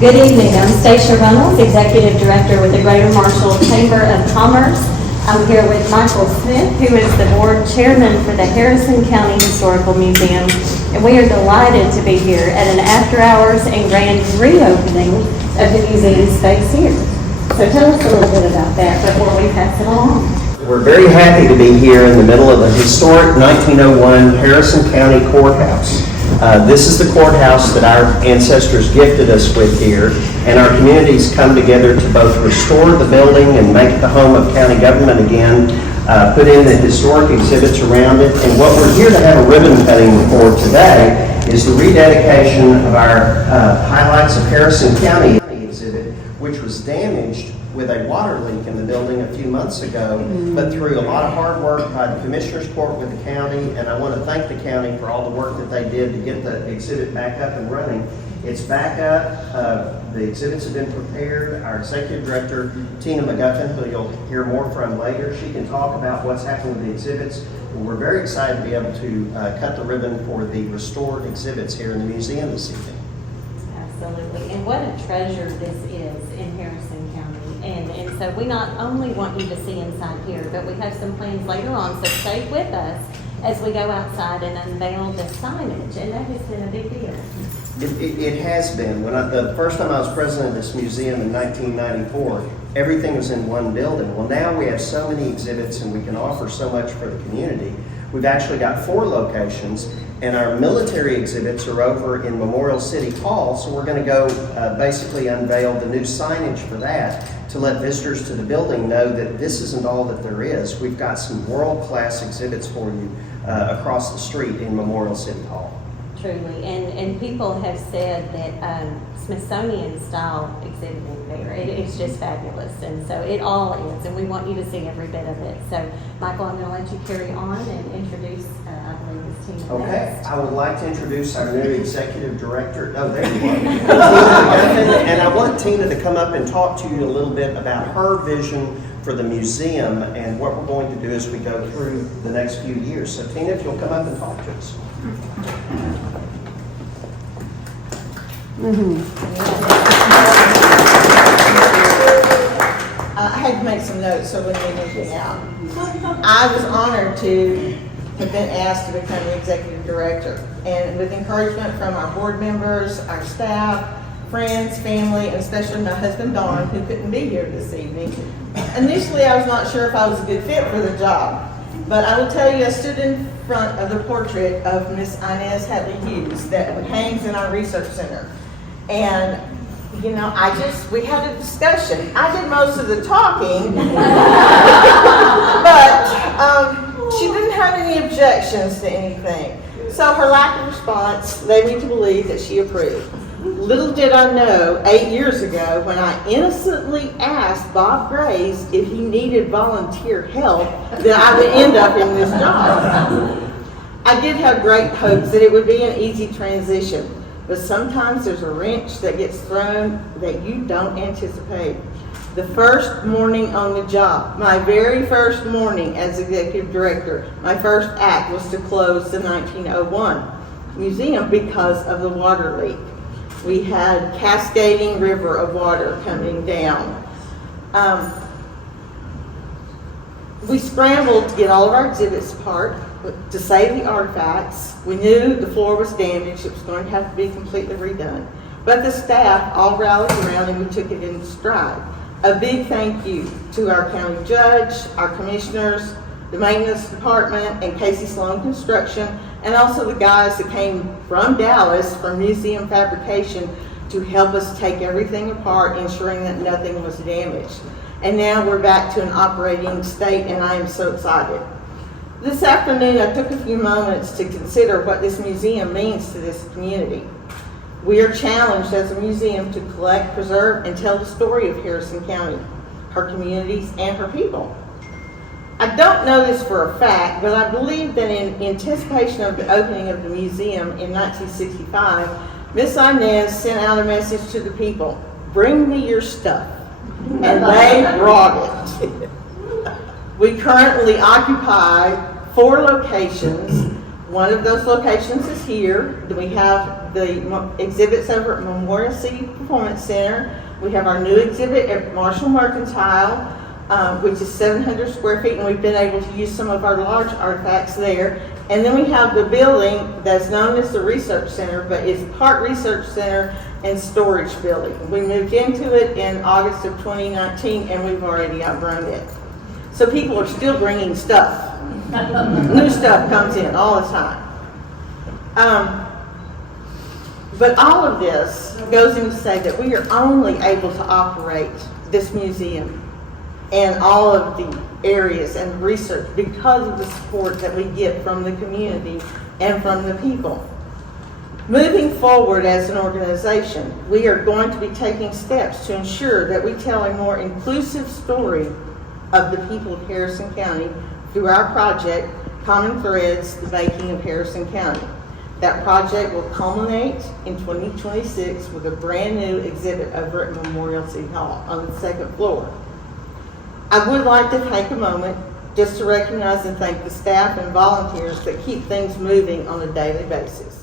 Good evening. I'm Stacia Reynolds, Executive Director with the Greater Marshall Chamber of Commerce. I'm here with Michael Smith, who is the Board Chairman for the Harrison County Historical Museum, and we are delighted to be here at an after-hours and grand reopening of the museum space here. So tell us a little bit about that before we pass it along. We're very happy to be here in the middle of the historic 1901 Harrison County Courthouse. This is the courthouse that our ancestors gifted us with here, and our communities come together to both restore the building and make it the home of county government again, put in the historic exhibits around it, and what we're here to have a ribbon cutting for today is the rededication of our Highlights of Harrison County exhibit, which was damaged with a water leak in the building a few months ago, but through a lot of hard work by the Commissioner's Court with the county, and I want to thank the county for all the work that they did to get the exhibit back up and running. It's back up. The exhibits have been prepared. Our Executive Director, Tina McGuffin, who you'll hear more from later, she can talk about what's happening with the exhibits. We're very excited to be able to cut the ribbon for the restored exhibits here in the museum this evening. Absolutely. And what a treasure this is in Harrison County. And so we not only want you to see inside here, but we have some plans later on, so stay with us as we go outside and unveil the signage, and that has been a big deal. It has been. The first time I was president of this museum in 1994, everything was in one building. Well, now we have so many exhibits and we can offer so much for the community. We've actually got 4 locations, and our military exhibits are over in Memorial City Hall, so we're going to go basically unveil the new signage for that to let visitors to the building know that this isn't all that there is. We've got some world-class exhibits for you across the street in Memorial City Hall. Truly, and people have said that Smithsonian-style exhibiting there, it's just fabulous, and so it all is, and we want you to see every bit of it. So, Michael, I'm going to let you carry on and introduce, I believe, this team. Okay, next. I would like to introduce our new Executive Director. Oh, there you are. Tina McGuffin, and I want Tina to come up and talk to you a little bit about her vision for the museum and what we're going to do as we go through the next few years. So, Tina, if you'll come up and talk to us. I had to make some notes so when we moved it out. I was honored to have been asked to become the executive director, and with encouragement from our board members, our staff, friends, family, and especially my husband Don, who couldn't be here this evening. Initially, I was not sure if I was a good fit for the job, but I will tell you, I stood in front of the portrait of Miss Inez Hadley Hughes that hangs in our research center. And, you know, we had a discussion. I did most of the talking, but she didn't have any objections to anything. So her lack of response led me to believe that she approved. Little did I know 8 years ago when I innocently asked Bob Grace if he needed volunteer help that I would end up in this job. I did have great hopes that it would be an easy transition, but sometimes there's a wrench that gets thrown that you don't anticipate. The first morning on the job, my very first morning as executive director, my first act was to close the 1901 museum because of the water leak. We had cascading river of water coming down. We scrambled to get all of our exhibits apart to save the artifacts. We knew the floor was damaged, it was going to have to be completely redone. But the staff all rallied around and we took it in stride. A big thank you to our county judge, our commissioners, the maintenance department, and Casey Sloan Construction, and also the guys that came from Dallas from Museum Fabrication to help us take everything apart, ensuring that nothing was damaged. And now we're back to an operating state, and I am so excited. This afternoon, I took a few moments to consider what this museum means to this community. We are challenged as a museum to collect, preserve, and tell the story of Harrison County, her communities, and her people. I don't know this for a fact, but I believe that in anticipation of the opening of the museum in 1965, Miss Inez sent out a message to the people, "Bring me your stuff," and they brought it. We currently occupy 4 locations One of those locations is here. We have the exhibits over at Memorial City Performance Center. We have our new exhibit at Marshall Mercantile, which is 700 square feet, and we've been able to use some of our large artifacts there. And then we have the building that's known as the Research Center, but it's part Research Center and storage building. We moved into it in August of 2019, and we've already outgrown it. So people are still bringing stuff. New stuff comes in all the time. But all of this goes in to say that we are only able to operate this museum and all of the areas and research because of the support that we get from the community and from the people. Moving forward as an organization, we are going to be taking steps to ensure that we tell a more inclusive story of the people of Harrison County through our project, Common Threads, the Making of Harrison County. That project will culminate in 2026 with a brand new exhibit over at Memorial City Hall on the second floor. I would like to take a moment just to recognize and thank the staff and volunteers that keep things moving on a daily basis.